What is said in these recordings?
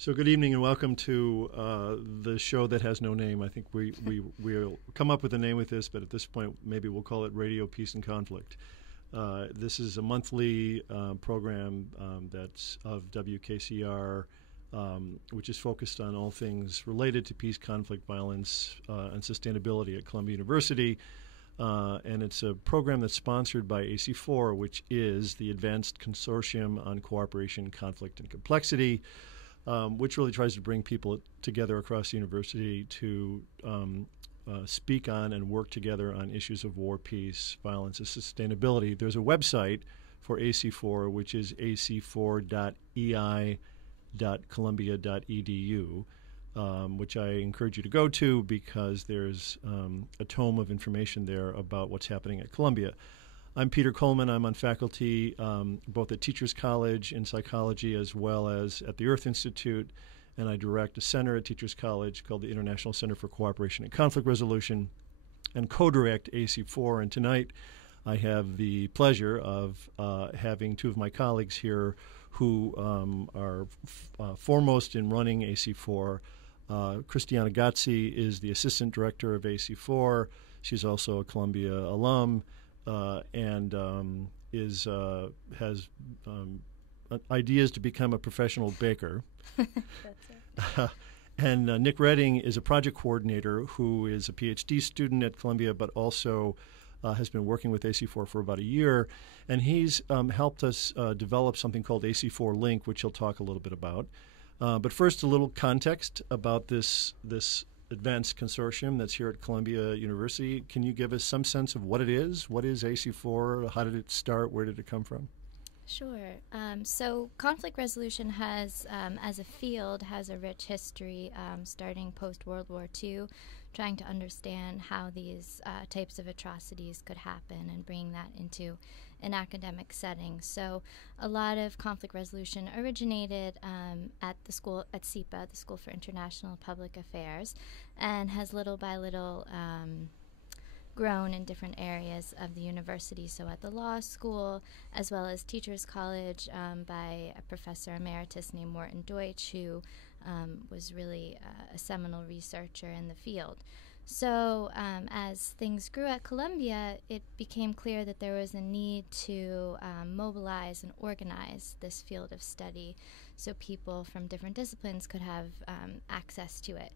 So good evening and welcome to the show that has no name. I think we'll come up with a name with this, but at this point maybe we'll call it Radio Peace and Conflict. This is a monthly program that's of WKCR, which is focused on all things related to peace, conflict, violence, and sustainability at Columbia University. And it's a program that's sponsored by AC4, which is the Advanced Consortium on Cooperation, Conflict, and Complexity, which really tries to bring people together across the university to speak on and work together on issues of war, peace, violence, and sustainability. There's a website for AC4, which is ac4.ei.columbia.edu, which I encourage you to go to because there's a tome of information there about what's happening at Columbia. I'm Peter Coleman. I'm on faculty both at Teachers College in psychology as well as at the Earth Institute, and I direct a center at Teachers College called the International Center for Cooperation and Conflict Resolution and co-direct AC4. And tonight I have the pleasure of having two of my colleagues here who are foremost in running AC4. Christianna Gozzi is the assistant director of AC4. She's also a Columbia alum. And has ideas to become a professional baker. That's it. And Nick Redding is a project coordinator who is a PhD student at Columbia, but also has been working with AC4 for about a year. And he's helped us develop something called AC4 Link, which he'll talk a little bit about. But first, a little context about this Advanced Consortium that's here at Columbia University. Can you give us some sense of what it is? What is AC4? How did it start? Where did it come from? Sure. So conflict resolution has, as a field, has a rich history starting post-World War II, trying to understand how these types of atrocities could happen and bringing that into an academic setting. So a lot of conflict resolution originated at the school, at SIPA, the School for International Public Affairs, and has little by little grown in different areas of the university. So at the law school, as well as Teachers College by a professor emeritus named Morton Deutsch, who was really a seminal researcher in the field. So as things grew at Columbia, it became clear that there was a need to mobilize and organize this field of study so people from different disciplines could have access to it.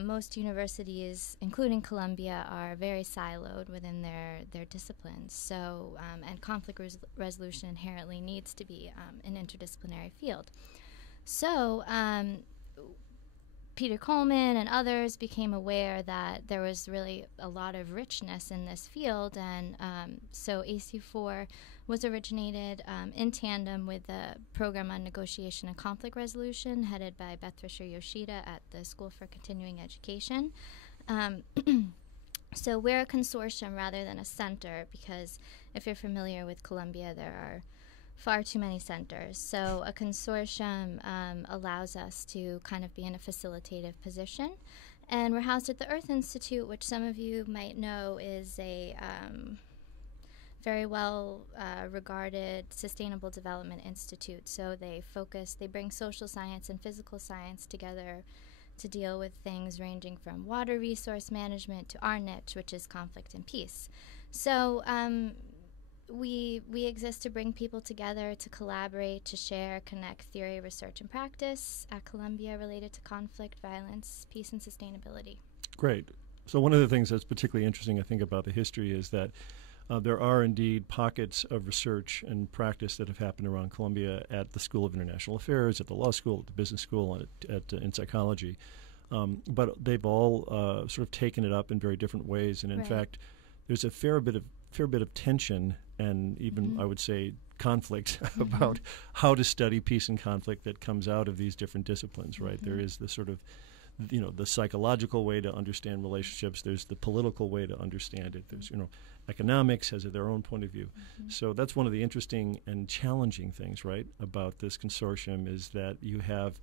Most universities, including Columbia, are very siloed within their disciplines. So, and conflict resolution inherently needs to be an interdisciplinary field. So, Peter Coleman and others became aware that there was really a lot of richness in this field, and so AC4 was originated in tandem with the Program on Negotiation and Conflict Resolution headed by Beth Fisher-Yoshida at the School for Continuing Education. So we're a consortium rather than a center because if you're familiar with Columbia, there are far too many centers. So a consortium allows us to kind of be in a facilitative position. And we're housed at the Earth Institute, which some of you might know is a very well regarded sustainable development institute. So they bring social science and physical science together to deal with things ranging from water resource management to our niche, which is conflict and peace. So we exist to bring people together, to collaborate, to share, connect theory, research, and practice at Columbia related to conflict, violence, peace, and sustainability. Great. So one of the things that's particularly interesting, I think, about the history is that there are indeed pockets of research and practice that have happened around Columbia at the School of International Affairs, at the law school, at the business school, and in psychology. But they've all sort of taken it up in very different ways. And in fact, there's a fair bit of tension and even, I would say, conflict about how to study peace and conflict that comes out of these different disciplines, right? There is the sort of, the psychological way to understand relationships. There's the political way to understand it. There's, economics has their own point of view. So that's one of the interesting and challenging things, right, about this consortium is that you have,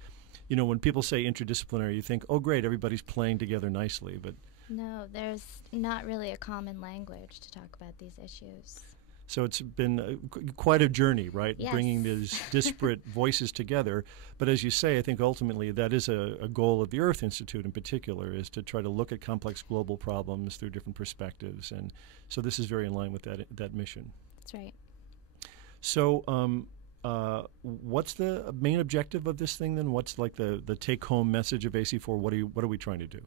when people say interdisciplinary, you think, oh, great, everybody's playing together nicely, but no, there's not really a common language to talk about these issues. So it's been quite a journey, right? Yes. Bringing these disparate voices together. But as you say, I think ultimately that is a goal of the Earth Institute in particular, is to try to look at complex global problems through different perspectives. And so this is very in line with that mission. That's right. So what's the main objective of this thing then? What's like the take-home message of AC4? What are we trying to do?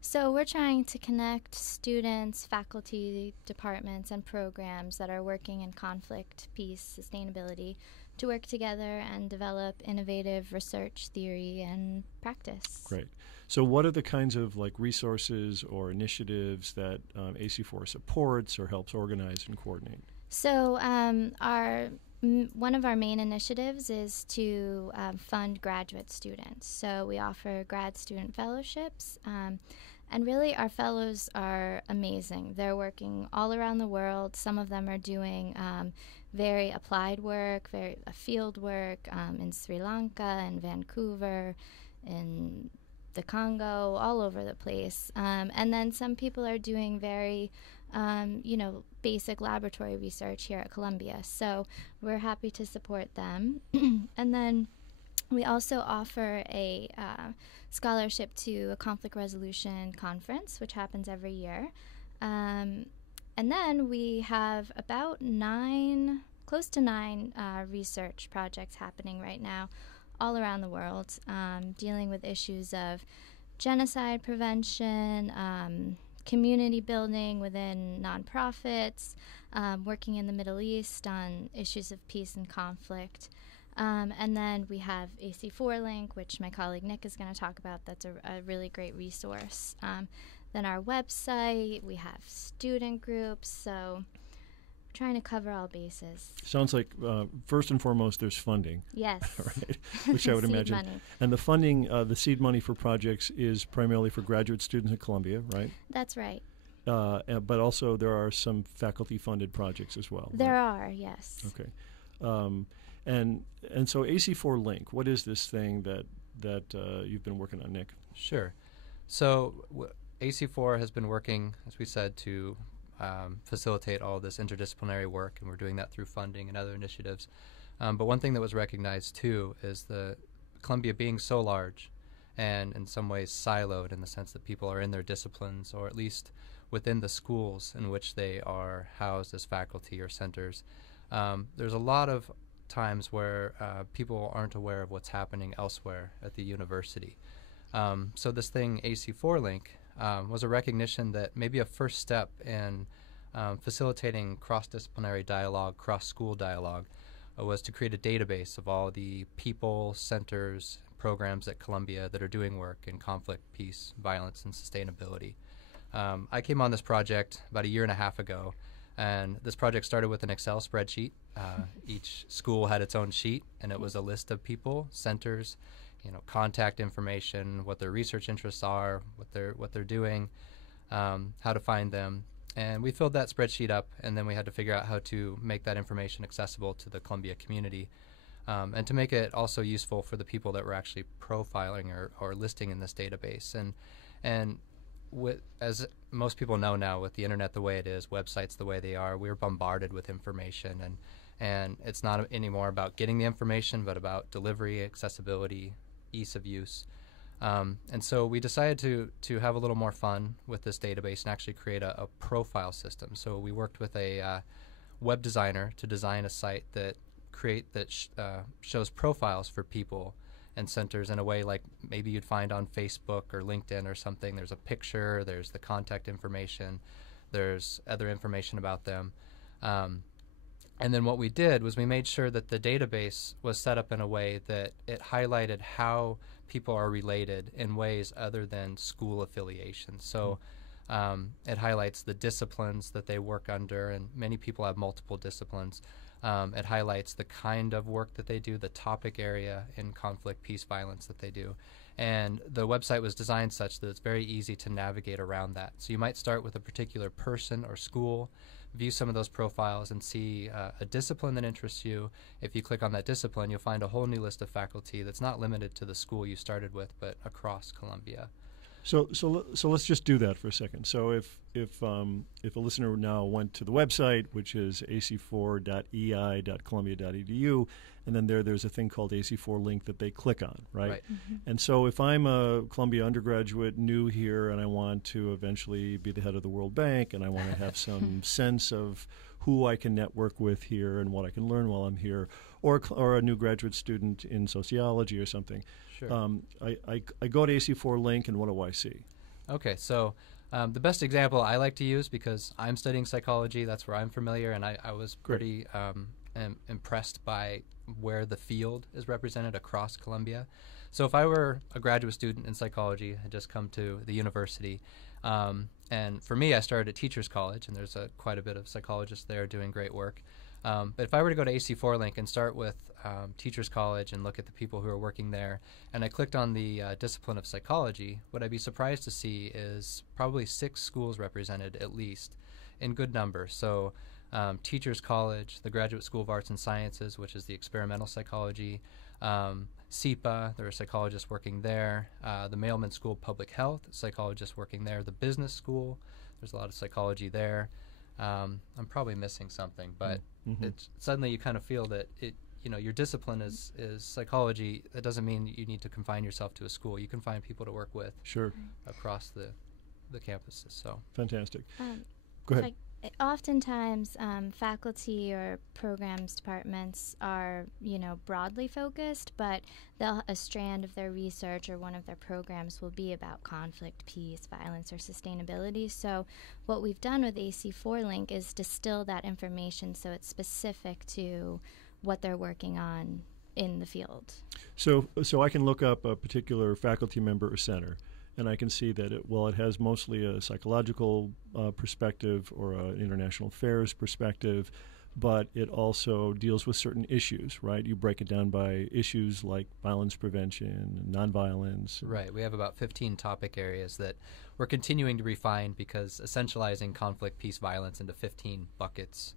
So we're trying to connect students, faculty, departments, and programs that are working in conflict, peace, sustainability to work together and develop innovative research, theory, and practice. Great. So what are the kinds of like resources or initiatives that AC4 supports or helps organize and coordinate? So one of our main initiatives is to fund graduate students. So we offer grad student fellowships, and really our fellows are amazing. They're working all around the world. Some of them are doing very applied work, field work in Sri Lanka, in Vancouver, in the Congo, all over the place. And then some people are doing very basic laboratory research here at Columbia. So we're happy to support them. And then we also offer a scholarship to a conflict resolution conference, which happens every year. And then we have about close to nine research projects happening right now all around the world, dealing with issues of genocide prevention, community building within nonprofits, working in the Middle East on issues of peace and conflict. And then we have AC4 Link, which my colleague Nick is going to talk about. That's a really great resource. Then our website, we have student groups, so we're trying to cover all bases. Sounds like first and foremost there's funding. Yes. Right, which I would Seed imagine. money. And the funding, the seed money for projects is primarily for graduate students at Columbia, right? That's right. But also there are some faculty-funded projects as well. There right? are, yes. Okay. And so AC4 Link, what is this thing that you've been working on, Nick? Sure. So AC4 has been working, as we said, to facilitate all this interdisciplinary work, and we're doing that through funding and other initiatives. But one thing that was recognized, too, is the Columbia being so large and in some ways siloed in the sense that people are in their disciplines, or at least within the schools in which they are housed as faculty or centers. There's a lot of times where people aren't aware of what's happening elsewhere at the university. So this thing, AC4 Link, was a recognition that maybe a first step in facilitating cross-disciplinary dialogue, cross-school dialogue, was to create a database of all the people, centers, programs at Columbia that are doing work in conflict, peace, violence, and sustainability. I came on this project about a year and a half ago, and this project started with an Excel spreadsheet. Each school had its own sheet, and it was a list of people, centers, contact information, what their research interests are, what they're doing, how to find them. And we filled that spreadsheet up, and then we had to figure out how to make that information accessible to the Columbia community, and to make it also useful for the people that we're actually profiling or listing in this database. And as most people know now, with the internet the way it is, websites the way they are, we're bombarded with information, and it's not anymore about getting the information, but about delivery, accessibility, ease of use. And so we decided to have a little more fun with this database and actually create a profile system. So we worked with a web designer to design a site that shows profiles for people and centers in a way like maybe you'd find on Facebook or LinkedIn or something. There's a picture, there's the contact information, there's other information about them. And then what we did was we made sure that the database was set up in a way that it highlighted how people are related in ways other than school affiliation. So it highlights the disciplines that they work under, and many people have multiple disciplines. It highlights the kind of work that they do, the topic area in conflict, peace, violence that they do. And the website was designed such that it's very easy to navigate around that. So you might start with a particular person or school, view some of those profiles, and see a discipline that interests you. If you click on that discipline, you'll find a whole new list of faculty that's not limited to the school you started with, but across Columbia. So let's just do that for a second. So if a listener now went to the website, which is ac4.ei.columbia.edu, and then there's a thing called AC4 Link that they click on, right? Right. And so if I'm a Columbia undergraduate new here and I want to eventually be the head of the World Bank and I want to have some sense of who I can network with here and what I can learn while I'm here, or a new graduate student in sociology or something, Sure. I go to AC4 Link, and what do I see? Okay, so the best example I like to use, because I'm studying psychology, that's where I'm familiar, and I was pretty impressed by where the field is represented across Columbia. So if I were a graduate student in psychology, I just come to the university, and for me, I started at Teachers College, and there's quite a bit of psychologists there doing great work. But if I were to go to AC4 Link and start with Teachers College and look at the people who are working there, and I clicked on the discipline of psychology, what I'd be surprised to see is probably 6 schools represented at least in good numbers. So Teachers College, the Graduate School of Arts and Sciences, which is the experimental psychology, SEPA, there are psychologists working there, the Mailman School of Public Health, psychologists working there, the Business School, there's a lot of psychology there. I'm probably missing something, but it's, suddenly you kind of feel that your discipline is psychology. That doesn't mean you need to confine yourself to a school. You can find people to work with across the campuses. So fantastic. Go ahead. Oftentimes, faculty or programs departments are, broadly focused, but a strand of their research or one of their programs will be about conflict, peace, violence, or sustainability. So what we've done with AC4 Link is distill that information so it's specific to what they're working on in the field. So I can look up a particular faculty member or center, and I can see that it has mostly a psychological perspective or an international affairs perspective, but it also deals with certain issues, right? You break it down by issues like violence prevention, nonviolence. Right. We have about 15 topic areas that we're continuing to refine, because essentializing conflict, peace, violence into 15 buckets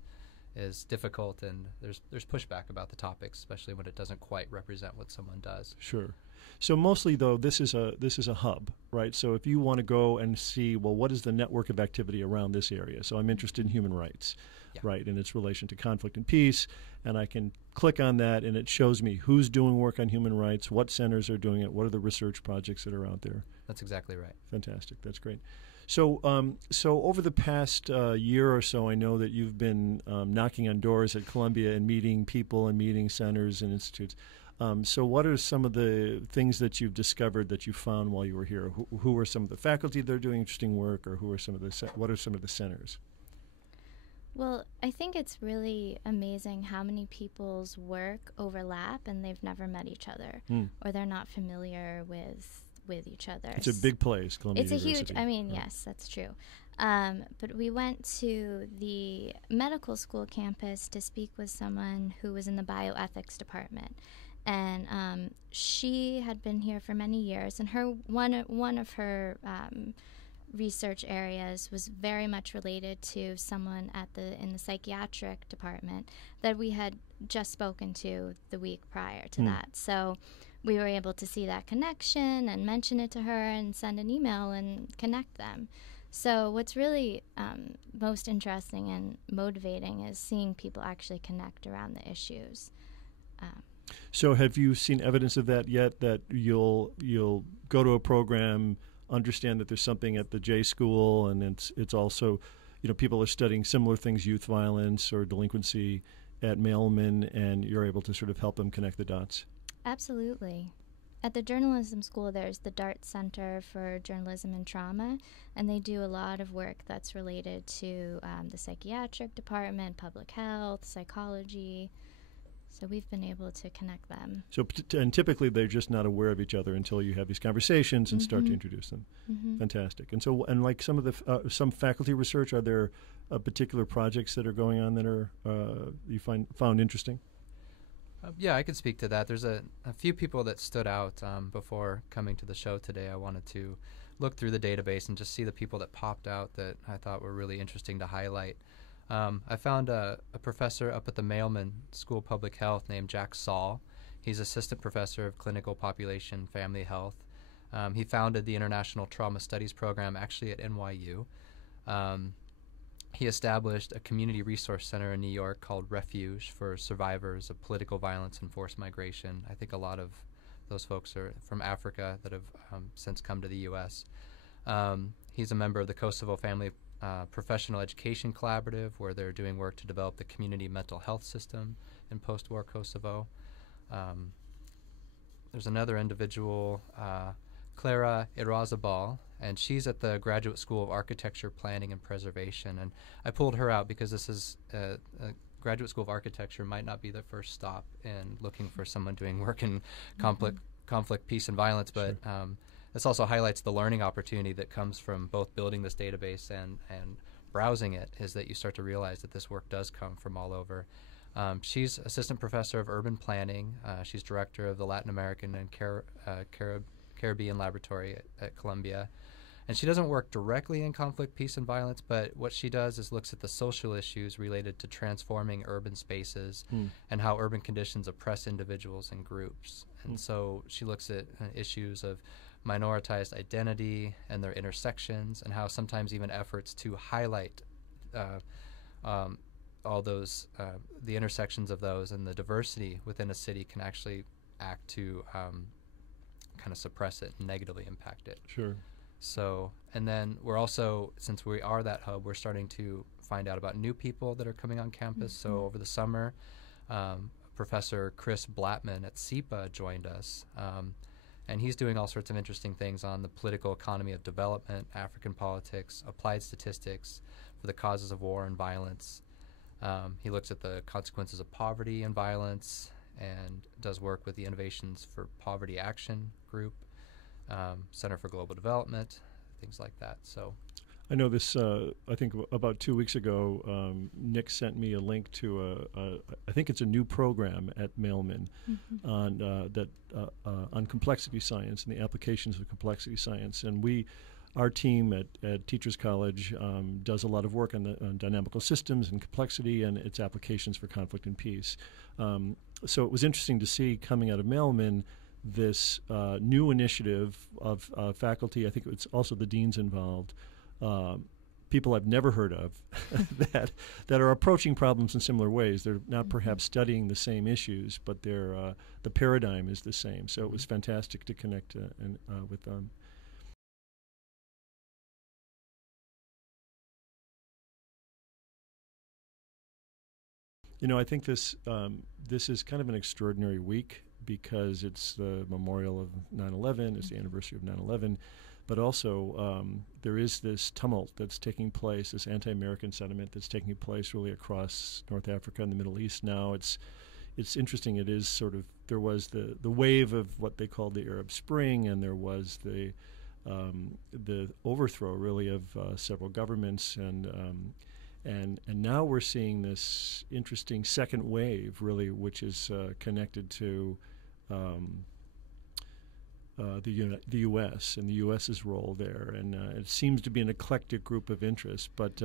is difficult, and there's pushback about the topics, especially when it doesn't quite represent what someone does. Sure. So mostly, though, this is a hub, right? So if you want to go and see, well, what is the network of activity around this area? So I'm interested in human rights, right, and its relation to conflict and peace, and I can click on that, and it shows me who's doing work on human rights, what centers are doing it, what are the research projects that are out there. That's exactly right. Fantastic. That's great. So over the past year or so, I know that you've been knocking on doors at Columbia and meeting people and meeting centers and institutes. So what are some of the things that you've discovered that you found while you were here? Who are some of the faculty that are doing interesting work, or what are some of the centers? Well, I think it's really amazing how many people's work overlap and they've never met each other, or they're not familiar with each other. It's a big place, Columbia University. It's a huge, yes, that's true. But we went to the medical school campus to speak with someone who was in the bioethics department. And she had been here for many years, and one of her research areas was very much related to someone in the psychiatric department that we had just spoken to the week prior to that. So we were able to see that connection and mention it to her and send an email and connect them. So what's really most interesting and motivating is seeing people actually connect around the issues. So have you seen evidence of that yet, that you'll go to a program, understand that there's something at the J School, and it's also, people are studying similar things, youth violence or delinquency at Mailman, and you're able to sort of help them connect the dots? Absolutely. At the journalism school, there's the DART Center for Journalism and Trauma, and they do a lot of work that's related to the psychiatric department, public health, psychology. So we've been able to connect them. So, and typically they're just not aware of each other until you have these conversations and start to introduce them. Fantastic. And so, and like some of the some faculty research, are there particular projects that are going on that are you found interesting? Yeah, I could speak to that. There's a few people that stood out before coming to the show today. I wanted to look through the database and just see the people that popped out that I thought were really interesting to highlight. I found a professor up at the Mailman School of Public Health named Jack Saul. He's assistant professor of clinical population family health. He founded the International Trauma Studies Program actually at NYU. He established a community resource center in New York called Refuge for survivors of political violence and forced migration. I think a lot of those folks are from Africa that have since come to the U.S. He's a member of the Kosovo Family Professional Education Collaborative, where they're doing work to develop the community mental health system in post-war Kosovo. There's another individual, Clara Irazabal, and she's at the Graduate School of Architecture, Planning, and Preservation. And I pulled her out because this is a Graduate School of Architecture might not be the first stop in looking for someone doing work in conflict, peace, and violence, but this also highlights the learning opportunity that comes from both building this database and browsing it, is that you start to realize that this work does come from all over. She's assistant professor of urban planning. She's director of the Latin American and Caribbean Laboratory at Columbia. And she doesn't work directly in conflict, peace, and violence, but what she does is looks at the social issues related to transforming urban spaces and how urban conditions oppress individuals and groups. And so she looks at issues of minoritized identity and their intersections, and how sometimes even efforts to highlight all those, the intersections of those and the diversity within a city can actually act to kind of suppress it and negatively impact it. Sure. So, and then we're also, since we are that hub, we're starting to find out about new people that are coming on campus. So over the summer, Professor Chris Blattman at SEPA joined us, and he's doing all sorts of interesting things on the political economy of development, African politics, applied statistics for the causes of war and violence. He looks at the consequences of poverty and violence, and does work with the Innovations for Poverty Action group, Center for Global Development, things like that. So, I know this. I think about 2 weeks ago, Nick sent me a link to I think it's a new program at Mailman on complexity science and the applications of complexity science. And our team at Teachers College does a lot of work on dynamical systems and complexity and its applications for conflict and peace. So it was interesting to see coming out of Mailman this new initiative of faculty. I think it's also the deans involved, people I've never heard of that are approaching problems in similar ways. They're not perhaps studying the same issues, but the paradigm is the same. So it was fantastic to connect with them. You know, I think this is kind of an extraordinary week because it's the memorial of 9/11, it's the anniversary of 9/11, but also there is this tumult that's taking place, this anti-American sentiment that's taking place really across North Africa and the Middle East now. It's interesting. It is sort of, there was the wave of what they called the Arab Spring, and there was the overthrow really of several governments, and now we're seeing this interesting second wave, really, which is connected to the U.S. and the U.S.'s role there. And it seems to be an eclectic group of interests, but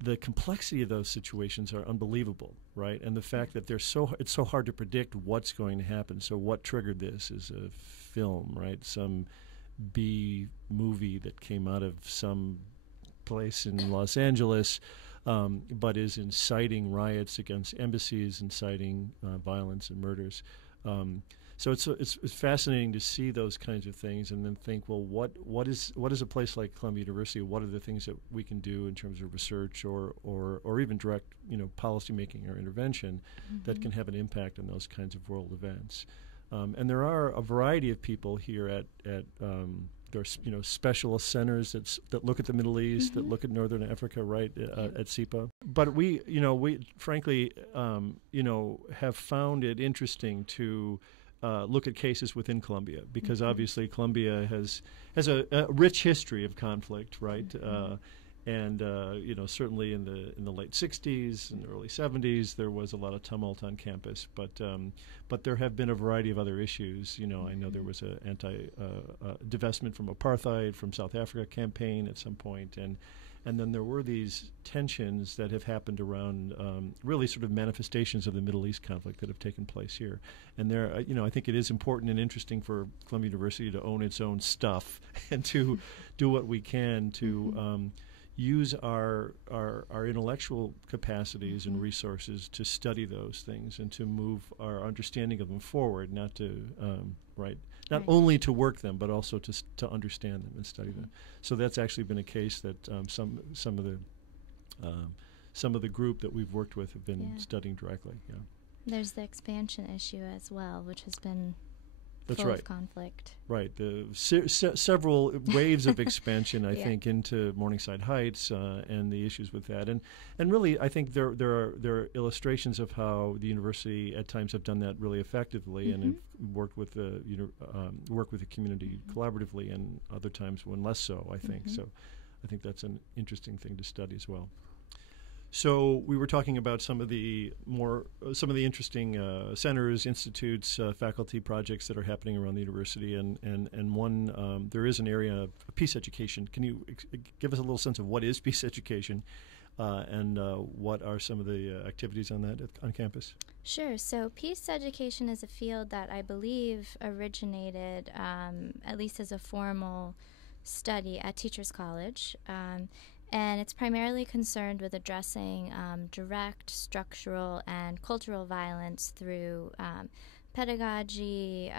the complexity of those situations are unbelievable, right? And the fact that it's so hard to predict what's going to happen. So what triggered this is a film, right? Some B movie that came out of some place in Los Angeles, but is inciting riots against embassies, inciting violence and murders. So it's fascinating to see those kinds of things, and then think, well, what is a place like Columbia University? What are the things that we can do in terms of research or even direct policy making or intervention that can have an impact on those kinds of world events? And there are a variety of people here at there's specialist centers that look at the Middle East, that look at Northern Africa, right, at SEPA. But we frankly have found it interesting to look at cases within Columbia, because obviously Columbia has a rich history of conflict, right? And certainly in the late 60s and early 70s, there was a lot of tumult on campus. But there have been a variety of other issues. I know there was an divestment from apartheid from South Africa campaign at some point, and And then there were these tensions that have happened around really sort of manifestations of the Middle East conflict that have taken place here. And there, I think it is important and interesting for Columbia University to own its own stuff and to do what we can to use our intellectual capacities and resources to study those things and to move our understanding of them forward, not to not only to work them, but also to understand them and study them. So that's actually been a case that some of the group that we've worked with have been studying directly. Yeah. There's the expansion issue as well, which has been That's full right. of conflict. Right. The several waves of expansion, I think, into Morningside Heights and the issues with that, and really, I think there are illustrations of how the university at times have done that really effectively, and have worked with the community collaboratively, and other times when less so. I think so. I think that's an interesting thing to study as well. So we were talking about some of the interesting centers, institutes, faculty projects that are happening around the university, and one there is an area of peace education. Can you give us a little sense of what is peace education, and what are some of the activities on that on campus? Sure. So peace education is a field that I believe originated, at least as a formal study, at Teachers College. And it's primarily concerned with addressing direct, structural, and cultural violence through pedagogy,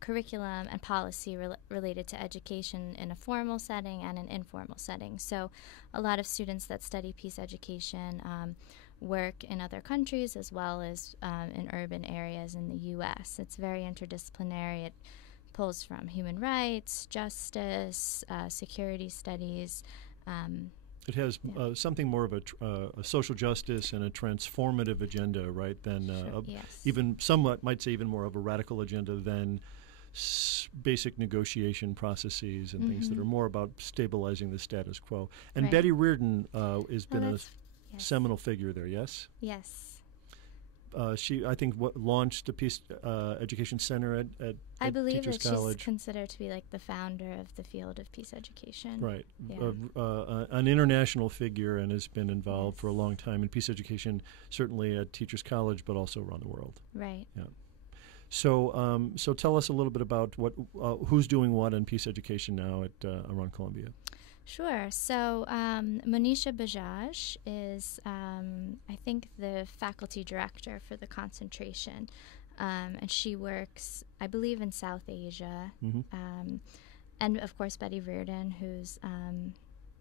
curriculum, and policy related to education in a formal setting and an informal setting. So a lot of students that study peace education work in other countries as well as in urban areas in the U.S. It's very interdisciplinary. It pulls from human rights, justice, security studies. It has something more of a social justice and a transformative agenda, right? Than even somewhat might say even more of a radical agenda than basic negotiation processes and things that are more about stabilizing the status quo. And Betty Riordan has been a seminal figure there. Yes. Yes. She, I think, launched a peace education center at I believe Teachers that College. She's considered to be like the founder of the field of peace education. Right. An international figure, and has been involved for a long time in peace education, certainly at Teachers College, but also around the world. Right. Yeah. So, so tell us a little bit about who's doing what in peace education now at around Columbia. Sure. So Monisha Bajaj is, I think, the faculty director for the concentration. And she works, I believe, in South Asia. And, of course, Betty Riordan, who's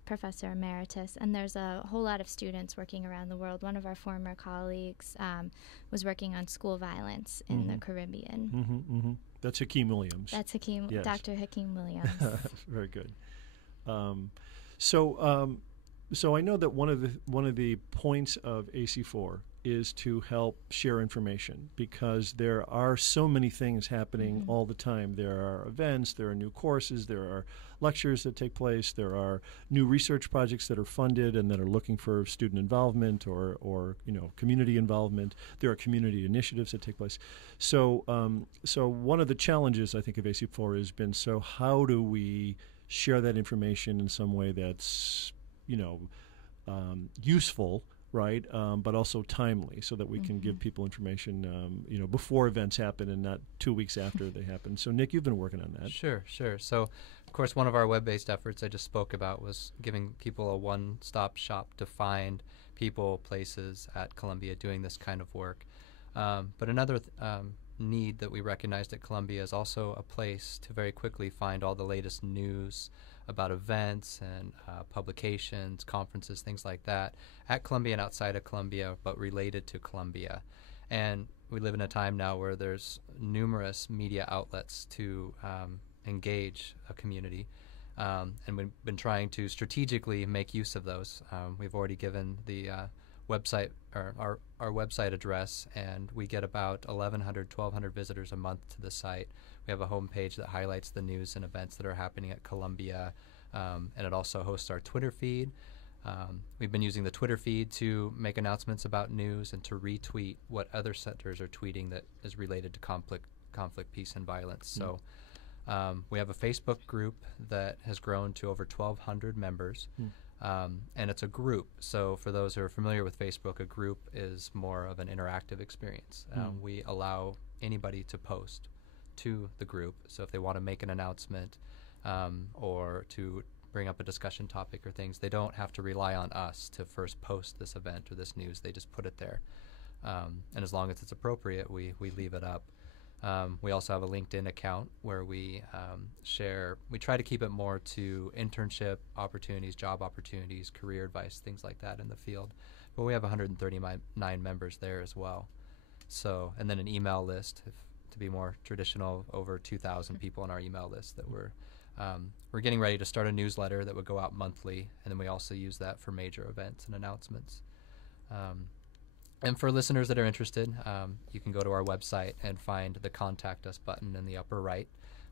professor emeritus. And there's a whole lot of students working around the world. One of our former colleagues was working on school violence in the Caribbean. That's Hakeem Williams. That's Hakeem, yes. Dr. Hakeem Williams. Very good. So I know that one of the points of AC4 is to help share information, because there are so many things happening all the time. There are events, there are new courses, there are lectures that take place, there are new research projects that are funded and that are looking for student involvement or community involvement. There are community initiatives that take place. So one of the challenges, I think, of AC4 has been, so how do we share that information in some way that's useful, right? But also timely, so that we can give people information, before events happen and not 2 weeks after they happen. So, Nick, you've been working on that. Sure. So, of course, one of our web-based efforts I just spoke about was giving people a one-stop shop to find people, places at Columbia doing this kind of work. But another need that we recognized at Columbia is also a place to very quickly find all the latest news about events and publications, conferences, things like that at Columbia and outside of Columbia, but related to Columbia. And we live in a time now where there's numerous media outlets to engage a community, and we've been trying to strategically make use of those. We've already given the website, or our website address, and we get about 1,100 visitors a month to the site. We have a homepage that highlights the news and events that are happening at Columbia, and it also hosts our Twitter feed. We've been using the Twitter feed to make announcements about news and to retweet what other centers are tweeting that is related to conflict, peace, and violence. So we have a Facebook group that has grown to over 1,200 members. And it's a group. So for those who are familiar with Facebook, a group is more of an interactive experience. We allow anybody to post to the group. So if they want to make an announcement or to bring up a discussion topic or things, they don't have to rely on us to first post this event or this news. They just put it there. And as long as it's appropriate, we leave it up. We also have a LinkedIn account where we try to keep it more to internship opportunities, job opportunities, career advice, things like that in the field. But we have 139 members there as well. So, and then an email list, to be more traditional, over 2,000 people on our email list that we're getting ready to start a newsletter that would go out monthly, and then we also use that for major events and announcements. And for listeners that are interested, you can go to our website and find the Contact Us button in the upper right.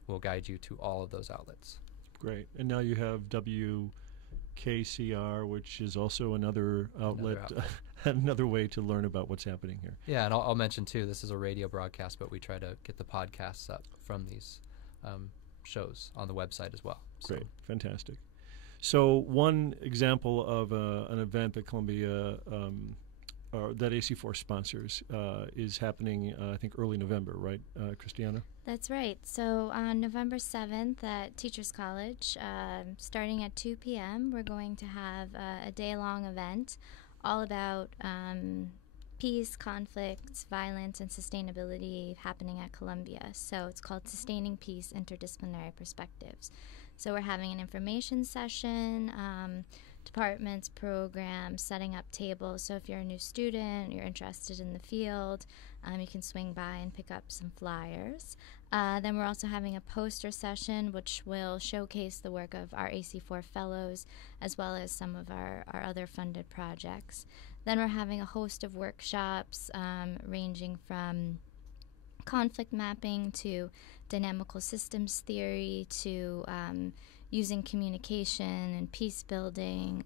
We'll guide you to all of those outlets. Great. And now you have WKCR, which is also another outlet, another way to learn about what's happening here. Yeah, and I'll mention, too, this is a radio broadcast, but we try to get the podcasts up from these shows on the website as well. Great. Fantastic. So one example of an event that Columbia that AC4 sponsors is happening, I think, early November, right, Christianna? That's right. So on November 7th at Teachers College, starting at 2 p.m., we're going to have a day-long event all about peace, conflicts, violence, and sustainability happening at Columbia. So it's called Sustaining Peace, Interdisciplinary Perspectives. So we're having an information session, departments, programs, setting up tables. So if you're a new student, you're interested in the field, you can swing by and pick up some flyers. Then we're also having a poster session, which will showcase the work of our AC4 fellows, as well as some of our other funded projects. Then we're having a host of workshops ranging from conflict mapping to dynamical systems theory to using communication and peace building.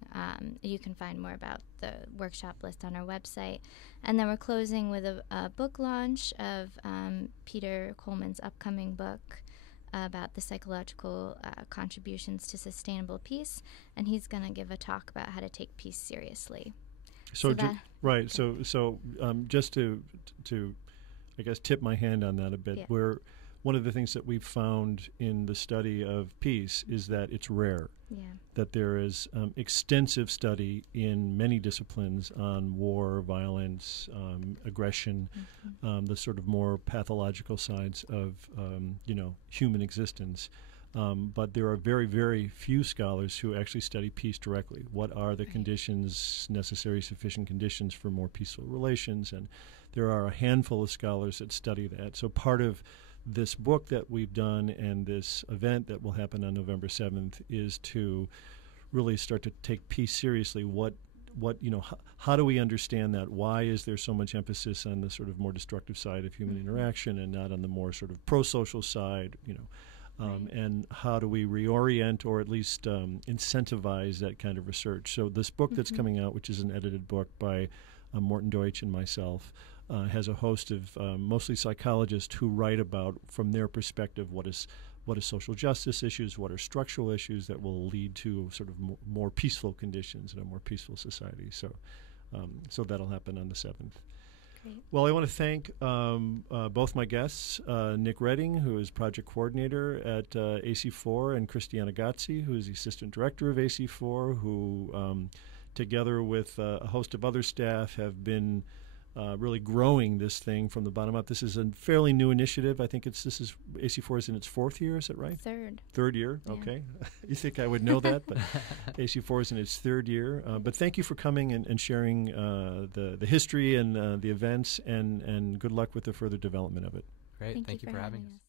You can find more about the workshop list on our website. And then we're closing with a book launch of Peter Coleman's upcoming book about the psychological contributions to sustainable peace. And he's going to give a talk about how to take peace seriously. So just to I guess tip my hand on that a bit, Yeah. One of the things that we've found in the study of peace is that it's rare. Yeah. That there is extensive study in many disciplines on war, violence, aggression, the sort of more pathological sides of human existence. But there are very, very few scholars who actually study peace directly. What are the conditions, necessary, sufficient conditions for more peaceful relations? And there are a handful of scholars that study that. So part of this book that we've done and this event that will happen on November 7th is to really start to take peace seriously. How do we understand that? Why is there so much emphasis on the sort of more destructive side of human interaction and not on the more sort of pro-social side, and how do we reorient or at least incentivize that kind of research? So this book that's coming out, which is an edited book by Morton Deutsch and myself, has a host of mostly psychologists who write about, from their perspective, what is social justice issues, what are structural issues that will lead to sort of more peaceful conditions in a more peaceful society. So that'll happen on the 7th. Great. Well, I want to thank both my guests, Nick Redding, who is project coordinator at AC4, and Christianna Gozzi, who is the assistant director of AC4, who together with a host of other staff have been really growing this thing from the bottom up. This is a fairly new initiative. I think AC4 is in its 4th year, is that right? Third year, yeah. Okay. You think I would know that, but AC4 is in its 3rd year. But thank you for coming and sharing the history and the events, and good luck with the further development of it. Great. Thank you for having us.